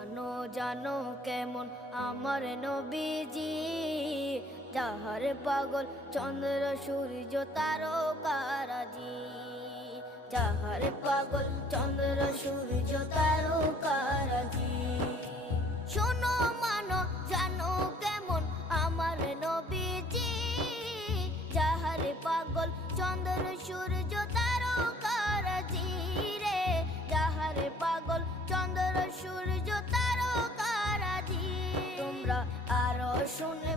জানো জানো কেমন আমার নবীজি, যাহার পাগল চন্দ্র সূর্য তারকারাজি। যাহার পাগল চন্দ্র সূর্য তারকারাজি। শোনো মানো জানো কেমন আমার নবীজি, যাহার পাগল চন্দ্র সূর্য তারকারাজি রে। যাহার পাগল চন্দ্র সূর্য তারকারাজি। তোমরা আরো শুনে